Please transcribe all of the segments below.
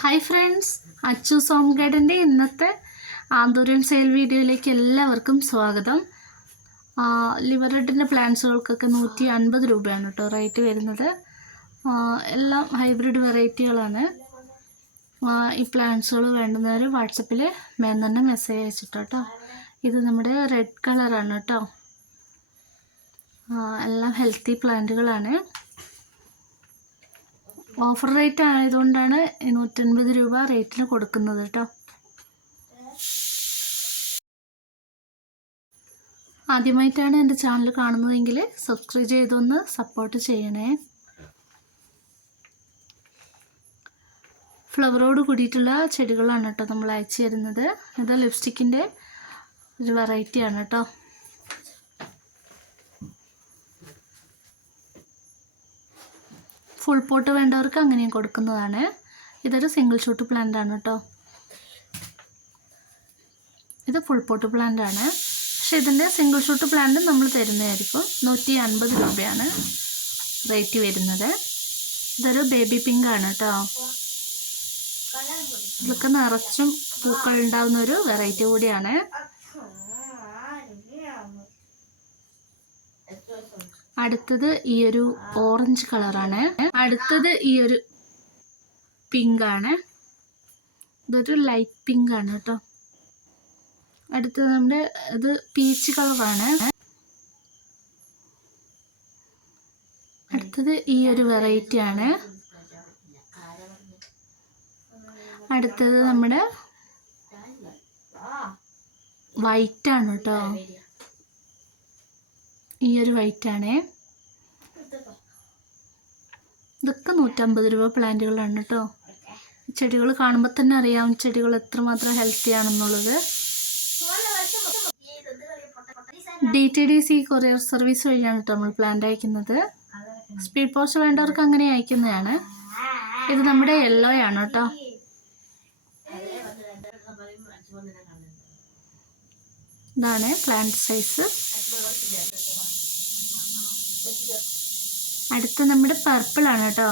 Hi friends Achu സോം ഗൈഡിന്റെ ഇന്നത്തെ ആന്തൂര്യൻ സെയിൽ വീഡിയോയിലേക്ക് എല്ലാവർക്കും സ്വാഗതം. ലിവർ റെഡിന്റെ പ്ലാന്റ്സുകൾക്കൊക്കെ നൂറ്റി അൻപത് രൂപയാണ് കേട്ടോ റേറ്റ് വരുന്നത്. എല്ലാം ഹൈബ്രിഡ് വെറൈറ്റികളാണ് ഈ പ്ലാന്റ്സുകൾ വേണ്ടുന്നവർ വാട്സപ്പിൽ മേൻ തന്നെ മെസ്സേജ് അയച്ചിട്ടോ കേട്ടോ ഇത് നമ്മുടെ റെഡ് കളറാണ് കേട്ടോ. എല്ലാം ഹെൽത്തി പ്ലാന്റുകളാണ് ഓഫർ റേറ്റ് ആയതുകൊണ്ടാണ് നൂറ്റൻപത് രൂപ റേറ്റിന് കൊടുക്കുന്നത് കേട്ടോ. ആദ്യമായിട്ടാണ് എന്റെ ചാനൽ കാണുന്നതെങ്കിൽ സബ്സ്ക്രൈബ് ചെയ്തൊന്ന് സപ്പോർട്ട് ചെയ്യണേ. ഫ്ലവറോട് കൂടിയിട്ടുള്ള ചെടികളാണ് കേട്ടോ നമ്മൾ അയച്ചു തരുന്നത്. ഇത് ലിപ്സ്റ്റിക്കിന്റെ ഒരു വെറൈറ്റിയാണ് കേട്ടോ. ഫുൾ പോട്ട് വേണ്ടവർക്ക് അങ്ങനെയും കൊടുക്കുന്നതാണ്. ഇതൊരു സിംഗിൾ ഷൂട്ട് പ്ലാന്റ് ആണ് കേട്ടോ ഇത് ഫുൾ പോട്ട് പ്ലാന്റ് ആണ്. പക്ഷെ ഇതിന്റെ സിംഗിൾ ഷൂട്ട് പ്ലാന്റ് നമ്മൾ തരുന്നതായിരിക്കും. നൂറ്റി അൻപത് രൂപയാണ് റേറ്റ് വരുന്നത്. ഇതൊരു ബേബി പിങ്ക് ആണ് കേട്ടോ ഇതൊക്കെ നിറച്ചും പൂക്കൾ ഉണ്ടാവുന്ന ഒരു വെറൈറ്റി കൂടിയാണ് അടുത്തത് ഈ ഒരു ഓറഞ്ച് കളറാണ്. അടുത്തത് ഈ ഒരു പിങ്ക് ആണ് ഇതൊരു ലൈറ്റ് പിങ്ക് ആണ് കേട്ടോ. അടുത്തത് നമ്മുടെ ഇത് പീച്ച് കളറാണ്. അടുത്തത് ഈ ഒരു വെറൈറ്റി ആണ്. അടുത്തത് നമ്മുടെ വൈറ്റ് ആണ് കേട്ടോ. ഈ ഒരു വൈറ്റ് ആണേ ഇതൊക്കെ നൂറ്റമ്പത് രൂപ പ്ലാന്റുകളാണ് കേട്ടോ. ചെടികൾ കാണുമ്പോൾ തന്നെ അറിയാം ചെടികൾ എത്രമാത്രം ഹെൽത്തി ആണെന്നുള്ളത്. D T D C courier service വഴിയാണ് കേട്ടോ നമ്മൾ പ്ലാന്റ് അയക്കുന്നത്. സ്പീഡ് പോസ്റ്റ് വേണ്ടവർക്ക് അങ്ങനെ അയക്കുന്നതാണ്. ഇത് നമ്മുടെ യെല്ലോ ആണ് കേട്ടോ. ഇതാണ് പ്ലാന്റ് സൈസ് അടുത്ത നമ്മുടെ പർപ്പിളാണ് കേട്ടോ.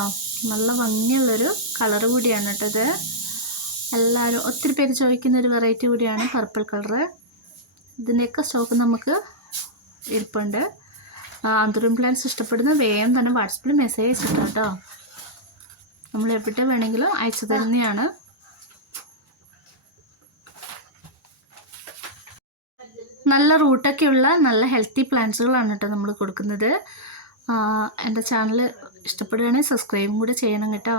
നല്ല ഭംഗിയുള്ളൊരു കളർ കൂടിയാണ് കേട്ടോ ഇത്. എല്ലാവരും ഒത്തിരി പേര് ചോദിക്കുന്ന ഒരു വെറൈറ്റി കൂടിയാണ് പർപ്പിൾ കളറ് ഇതിന്റെയൊക്കെ സ്റ്റോക്ക് നമുക്ക് ഇരിപ്പുണ്ട്. ആന്തൂറിയം പ്ലാൻസ് ഇഷ്ടപ്പെടുന്ന വേഗം തന്നെ വാട്സപ്പിൽ മെസ്സേജ് അയച്ചിട്ടോ കേട്ടോ. നമ്മൾ എവിടെ വേണമെങ്കിലും അയച്ചു തരുന്നതാണ്. നല്ല റൂട്ടൊക്കെയുള്ള നല്ല ഹെൽത്തി പ്ലാന്റ്സുകളാണ് കേട്ടോ നമ്മൾ കൊടുക്കുന്നത്. എന്റെ ചാനൽ ഇഷ്ടപ്പെടുകയാണെങ്കിൽ സബ്സ്ക്രൈബും കൂടെ ചെയ്യണം കേട്ടോ.